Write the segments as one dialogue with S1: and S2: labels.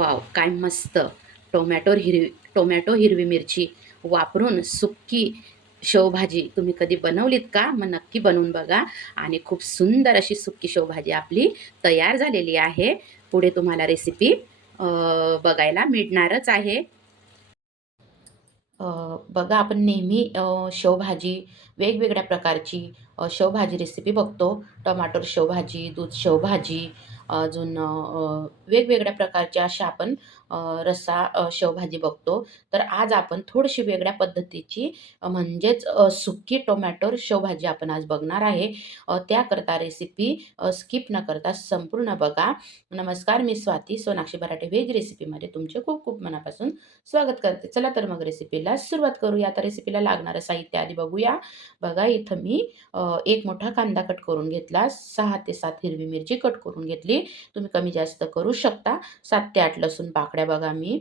S1: Wow काय मस्त. Tomato हिरवी टोमॅटो हिरवी मिरची वापरून सुक्की शेवभाजी तुम्ही कधी बनवलीत का? मग नक्की बनवून बघा. आणि खूप सुंदर अशी सुक्की शेवभाजी आपली तयार झालेली आहे. पुढे तुम्हाला रेसिपी बघायला मिळणारच आहे. बघा आपण नेहमी शेवभाजी वेगवेगळ्या प्रकारची शेवभाजी रेसिपी बघतो. टमाटर शेवभाजी दूध शेवभाजी अजून वेगवेगळ्या प्रकारच्या अशा आपण रस्सा शेवभाजी बघतो. तर आज आपण थोडीशी वेगळ्या पद्धतीची म्हणजेच सुकी टोमॅटो शेवभाजी आपण आज बघणार आहे. त्याकरता रेसिपी स्किप न करता संपूर्ण बघा. नमस्कार मी स्वाती सोनाक्षी मराठी व्हेज रेसिपीमध्ये तुमचे खूप खूप मनापासून स्वागत करते. चला तर मग रेसिपीला सुरुवात करूया. आता रेसिपीला लागणारं साहित्य आधी बघूया. बघा इथं मी एक मोठा कांदा कट करून घेतला. सहा ते सात हिरवी मिरची कट करून घेतली. तुम्ही कमी जास्त करू शकता. सात ते आठ लसूण पाकड्या बघा मी.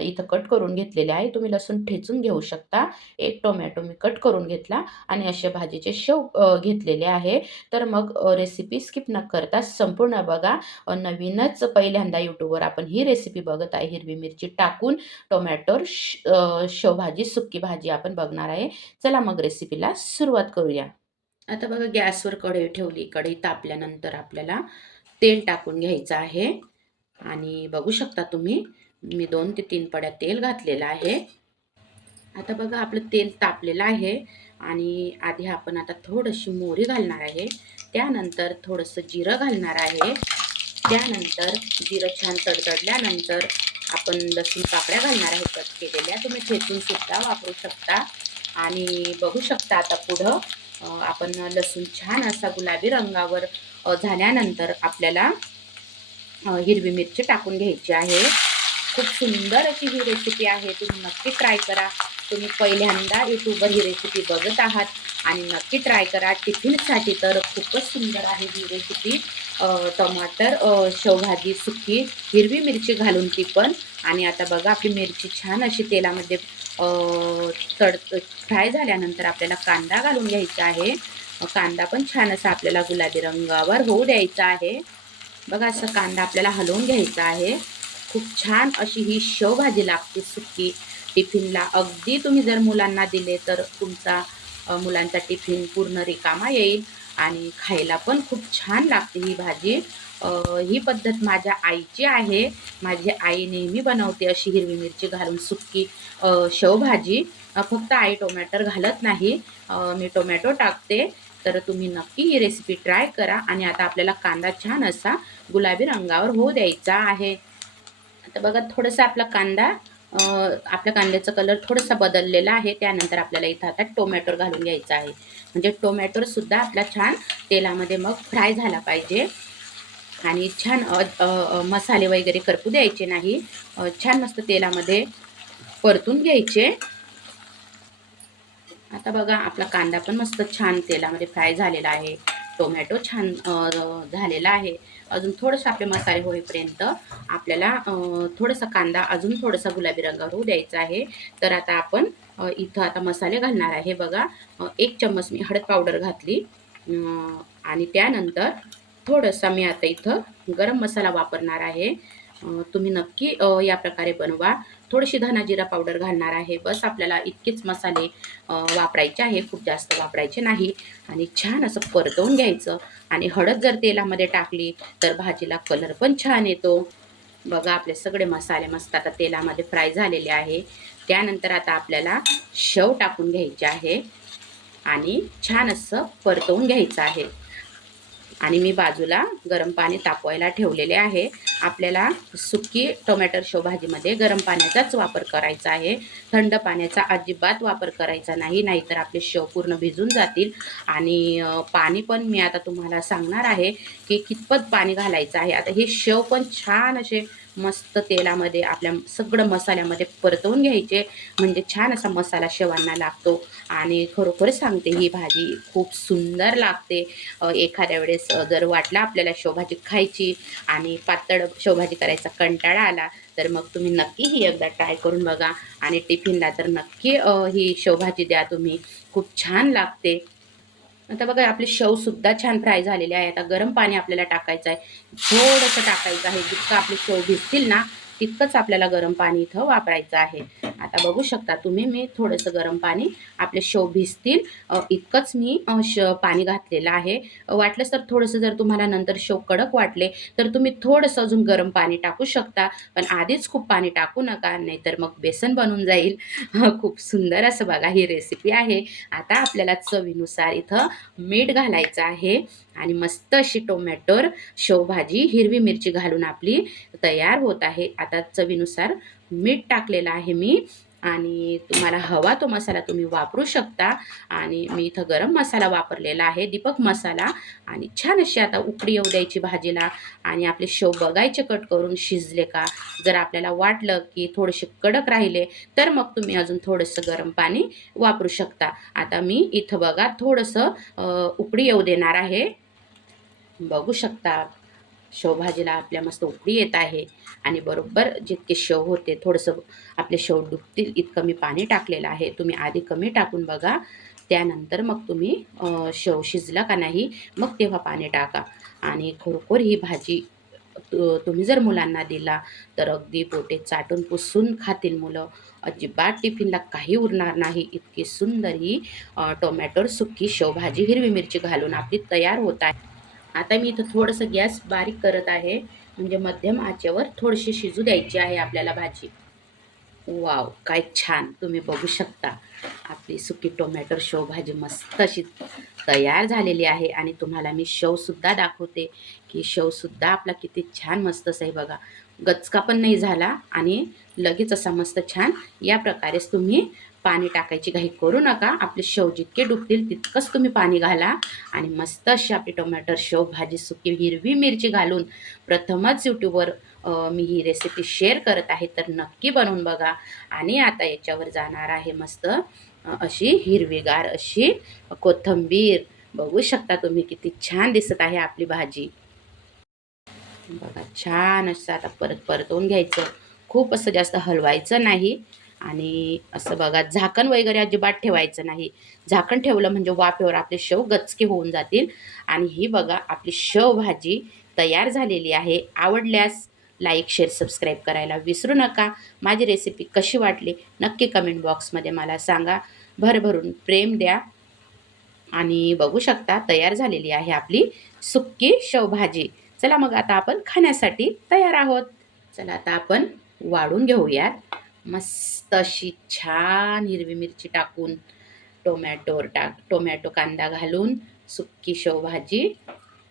S1: इथं कट करून घेतलेल्या आहे. तुम्ही लसूण ठेचून घेऊ शकता. एक टोमॅटो मी कट करून घेतला आणि असे भाजीचे शेव घेतलेले आहे. तर मग रेसिपी स्किप न करता संपूर्ण बघा. नवीनच पहिल्यांदा यूट्यूबवर आपण ही रेसिपी बघत आहे. हिरवी मिरची टाकून टोमॅटो शेवभाजी सुक्की भाजी आपण बघणार आहे. चला मग रेसिपीला सुरुवात करूया. आता बघा गॅसवर कढई ठेवली. कढई तापल्यानंतर आपल्याला तेल टाकून घ्यायचं आहे. आणि बघू शकता तुम्ही मी दोन ते तीन पड्या तेल घातलेलं आहे. आता बघा आपलं तेल तापलेलं आहे आणि आधी आपण आता थोडीशी मोहरी घालणार आहे. त्यानंतर थोडंसं जिरं घालणार आहे. त्यानंतर जिरं छान तडतडल्यानंतर आपण लसूण पाकळ्या घालणार आहे. कट केलेल्या तुम्ही ठेचून सुद्धा वापरू शकता. आणि बघू शकता आता पुढं आपण लसूण छान असा गुलाबी रंगावर झाल्यानंतर आपल्याला हिरवी मिरची टाकून घ्यायची आहे. खूप सुंदर अशी ही रेसिपी आहे. तुम्ही नक्की ट्राय करा. तुम्ही पहिल्यांदा यूट्यूबवर ही रेसिपी बघत आहात आणि नक्की ट्राय करा. टिफिनसाठी तर खूपच सुंदर आहे ही रेसिपी टमाटर शेवभाजी सुकी हिरवी मिरची घालून ती पण. आणि आता बघा आपली मिरची छान अशी तेलामध्ये तड फ्राय झाल्यानंतर आपल्याला कांदा घालून घ्यायचा आहे. कांदा पण छान असा आपल्याला गुलाबी रंगावर होऊ द्यायचा आहे. बघा असं कांदा आपल्याला हलवून घ्यायचा आहे. खूप छान अशी ही शेवभाजी लागते सुकी टिफिनला. अगदी तुम्ही जर मुलांना दिले तर तुमचा मुलांचा टिफिन पूर्ण रिकामा येईल आणि खायला पण खूप छान लागते ही भाजी. ही पद्धत माझ्या आईची आहे. माझी आई नेहमी बनवते अशी हिरवी मिरची घालून सुक्की शेवभाजी फक्त आई टोमॅटो घालत नाही. मी टोमॅटो टाकते. तर तुम्ही नक्की ही रेसिपी ट्राय करा आणि आता आपल्याला कांदा छान असा गुलाबी रंगावर होऊ द्यायचा आहे. आता बघा थोडंसं आपला कांदा आपल्या कांद्याचा कलर थोडासा बदललेला आहे. त्यानंतर आपल्याला इथं आता टोमॅटो घालून घ्यायचा आहे. म्हणजे टोमॅटोसुद्धा आपला छान तेलामध्ये मग फ्राय झाला पाहिजे. आणि छान मसाले वगैरे करपू द्यायचे नाही. छान मस्त तेलामध्ये परतून घ्यायचे. आता बघा आपला कांदा पण मस्त छान तेलामध्ये फ्राय झालेला आहे. टोमॅटो छान झालेला आहे. अजून थोडंसं आपले मसाले होईपर्यंत आपल्याला थोडासा कांदा अजून थोडासा गुलाबी रंगावर होऊ द्यायचा आहे. तर आता आपण इथं आता मसाले घालणार आहे. बघा एक चम्मच मी हळद पावडर घातली. आणि त्यानंतर थोडंसा मी आता इथं गरम मसाला वापरणार आहे. तुम्ही नक्की या प्रकारे बनवा. थोडीशी धना जिरा पावडर घालणार आहे. बस आपल्याला इतकेच मसाले वापरायचे आहे खूप जास्त वापरायचे नाही. आणि छान असं परतवून घ्यायचं. आणि हळद जर तेलामध्ये टाकली तर भाजीला कलर पण छान येतो. बघा आपले सगळे मसाले मस्त आता तेलामध्ये फ्राय झालेले आहे. त्यानंतर आता आपल्याला शेव टाकून घ्यायचे आहे. आणि छान असं परतवून घ्यायचं आहे. आणि मी बाजूला गरम पाणी तापवायला ठेवलेले आहे. आपल्याला सुकी टोमॅटो शो भाजीमध्ये गरम पाण्याचाच वापर करायचा आहे. थंड पाण्याचा अजिबात वापर करायचा नाही नाहीतर आपले शेव पूर्ण भिजून जातील. आणि पाणी पण मी आता तुम्हाला सांगणार आहे की कितपत पाणी घालायचं आहे. आता हे शेव पण छान असे मस्त तेलामध्ये आपल्या सगळं मसाल्यामध्ये परतवून घ्यायचे. म्हणजे छान असा मसाला शेवांना लागतो. आणि खरोखर सांगते ही भाजी खूप सुंदर लागते. एखाद्या वेळेस जर वाटलं आपल्याला शेवभाजी खायची आणि पातळ शेवभाजी करायचा कंटाळा आला तर मग तुम्ही नक्की ही एकदा ट्राय करून बघा. आणि टिफिनला तर नक्की ही शेवभाजी द्या तुम्ही. खूप छान लागते. आता बघा आपले शेवसुद्धा छान फ्राय झालेले आहे. आता गरम पाणी आपल्याला टाकायचं आहे. थोडंसं टाकायचं आहे. जितकं आपले शेव भिजतील ना तितकंच आपल्याला गरम पाणी इथं वापरायचं आहे. आता बघू शकता तुम्ही मी थोडंसं गरम पाणी आपले शेव भिजतील. इतकंच मी श पाणी घातलेलं आहे. वाटलंच तर थोडंसं जर तुम्हाला नंतर शेव कडक वाटले तर तुम्ही थोडंसं अजून गरम पाणी टाकू शकता. पण आधीच खूप पाणी टाकू नका नाहीतर मग बेसन बनून जाईल. खूप सुंदर असं बघा ही रेसिपी आहे. आता आपल्याला चवीनुसार इथं मीठ घालायचं आहे. आणि मस्त अशी टोमॅटोर शेवभाजी हिरवी मिरची घालून आपली तयार होत आहे. आता चवीनुसार मीठ टाकलेलं आहे मी. आणि तुम्हाला हवा तो मसाला तुम्ही वापरू शकता. आणि मी इथं गरम मसाला वापरलेला आहे दीपक मसाला. आणि छान अशी आता उकडी येऊ द्यायची भाजीला. आणि आपले शेव बघायचे कट करून शिजले का? जर आपल्याला वाटलं की थोडेसे कडक राहिले तर मग तुम्ही अजून थोडंसं गरम पाणी वापरू शकता. आता मी इथं बघा थोडंसं उकडी येऊ देणार आहे. बघू शकता. शेवभाजीला आपल्या मस्त उकळी येत आहे. आणि बरोबर जितके शेव होते थोडंसं आपले शेव डुबतील इतकं मी पाणी टाकलेलं आहे. तुम्ही आधी कमी टाकून बघा. त्यानंतर मग तुम्ही शेव शिजला का नाही मग तेव्हा पाणी टाका. आणि खोरखोर ही भाजी तुम्ही जर मुलांना दिला तर अगदी पोटे चाटून पुसून खातील मुलं. अजिबात टिफिनला काही उरणार नाही. इतकी सुंदर ही टोमॅटो सुकी शेवभाजी हिरवी मिरची घालून आपली तयार होत आहे. आता मी इथं थोडंसं गॅस बारीक करत आहे. म्हणजे मध्यम आचेवर थोडीशी शिजू द्यायची आहे आपल्याला भाजी. वाव काय छान. तुम्ही बघू शकता. आपली सुकी टोमॅटो शेव भाजी मस्त अशी तयार झालेली आहे. आणि तुम्हाला मी शेवसुद्धा दाखवते की शेवसुद्धा आपला किती छान मस्त असं आहे बघा. गचका पण नाही झाला आणि लगेच असा मस्त छान या प्रकारेच तुम्ही पाणी टाकायची घाई करू नका. आपले शेव जितके डुबतील तितकंच तुम्ही पाणी घाला. आणि मस्त अशी आपली टोमॅटो शेव भाजी सुकी हिरवी मिरची घालून प्रथमच यूट्यूबवर मी ही रेसिपी शेअर करत आहे. तर नक्की बनवून बघा. आणि आता याच्यावर जाणार आहे मस्त अशी हिरवीगार अशी कोथिंबीर. बघू शकता तुम्ही किती छान दिसत आहे आपली भाजी. बघा छान असं आता परत परतवून घ्यायचं. खूप असं जास्त हलवायचं नाही. आणि असं बघा झाकण वगैरे अजिबात ठेवायचं नाही. झाकण ठेवलं म्हणजे वाफेवर आपले शेव गचके होऊन जातील. आणि ही बघा आपली शेव भाजी तयार झालेली आहे. आवडल्यास लाईक शेअर सबस्क्राईब करायला विसरू नका. माझी रेसिपी कशी वाटली नक्की कमेंट बॉक्समध्ये मला सांगा. भरभरून प्रेम द्या. आणि बघू शकता तयार झालेली आहे आपली सुक्की शेवभाजी चला मग आता आपण खाण्यासाठी तयार आहोत. चला आता आपण वाढून घेऊयात. मस्त अशी छान हिरवी मिरची टाकून टोमॅटोवर टाक टोमॅटो कांदा घालून सुक्की शेवभाजी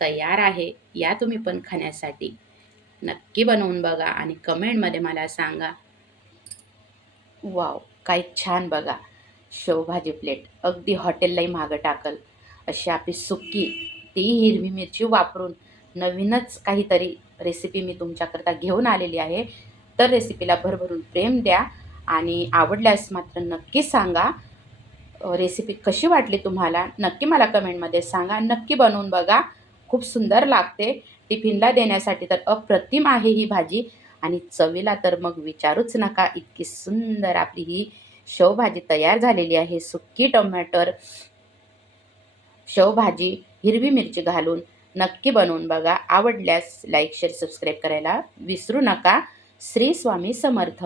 S1: तयार आहे. या तुम्ही पण खाण्यासाठी नक्की बनवून बघा आणि कमेंटमध्ये मला सांगा. वाव काय छान बघा. शेवभाजी प्लेट अगदी हॉटेललाही मागं टाकल. अशी आपली सुक्की ती हिरवी मिरची वापरून नवीनच काहीतरी रेसिपी मी तुमच्याकरता घेऊन आलेली आहे. तर रेसिपीला भरभरून प्रेम द्या आणि आवडल्यास मात्र नक्की सांगा. रेसिपी कशी वाटली तुम्हाला? नक्की मला कमेंटमध्ये सांगा. नक्की बनवून बघा. खूप सुंदर लागते. टिफिनला देण्यासाठी तर अप्रतिम आहे ही भाजी. आणि चवीला तर मग विचारूच नका. इतकी सुंदर आपली ही शेवभाजी तयार झालेली आहे. सुक्की टोमॅटोर शेवभाजी हिरवी मिरची घालून नक्की बनवून बघा. आवडल्यास लाईक शेअर सबस्क्राईब करायला विसरू नका. श्री स्वामी समर्थ.